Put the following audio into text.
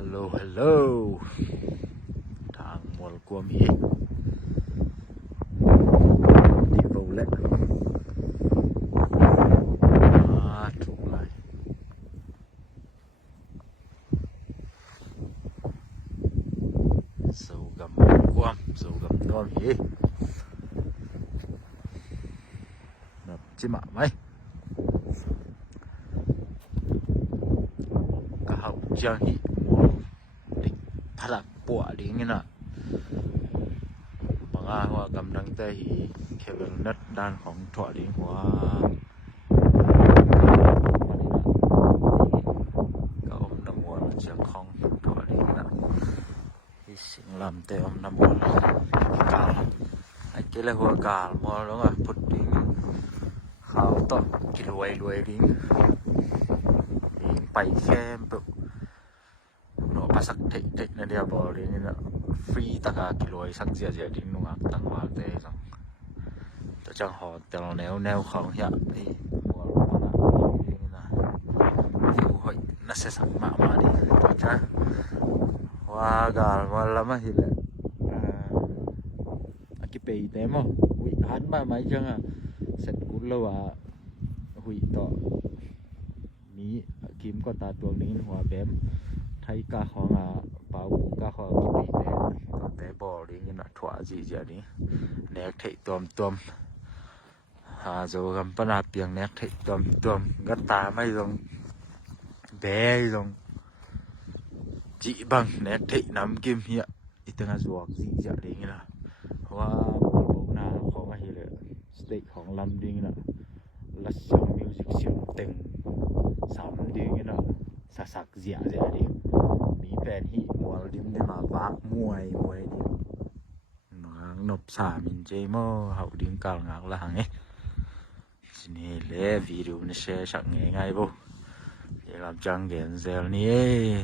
Hello ทางมวลกวมอีกดีโบและถูกเลยสู้กับมวลกวมสู้กับนอนอีกนับจิมะไหมก็เอาจังอีกพลักปัวดิ้งนะบางอาว่ากำลังแต่ฮีเคเบิลนัดด้านของถั่วดิ้งหัวก็อมน้ำมันเชียงของถั่วดิ้งนะที่สิงลำแต่อมน้ำมันกาลไอ้เจ้าหัวกาลมาแล้วอ่ะพุดดิ้งข้าวต้มกิโลรวยดิ้งไปแค่แบบpasak tek na dia bawli ni na free taka kilo sak sia ding nu ngak tang wa te song to chang ho tel neu khong ya ni mo na yu hoi na se sak ma ni to cha wa gal ma la ma hi le aki pe te mo hui han ba mai chang a set kun lo wa hui to mi kim ko ta tuang ni hwa bemไทยกาของเปาปูกาของกิปีแต่บ่อนี้นะถั่วจีเจนี้แนกเทตอมหาโจกำปนาเปียงแนกเทตอมก็ตาไม่ลงแบลงจีบังแนกเทน้ำกิมเฮียอีตังจวกจีเจนี้นะว่าบ่บ่นาของมาเฮเลยสเต็กของลำนี้นะลัสซังมิวสิกเสียงเต็ง3นี้นะสักเสียนี้มีแฟนหิมัวดิมได้มาปากมวยดินบสามินเจมอเฮาดิงกาลงากละหังเอสินี่แลวิดีโอนี่แชร์ชักง่ายๆบ่เดี๋ยวรับจังเกนเซลนี่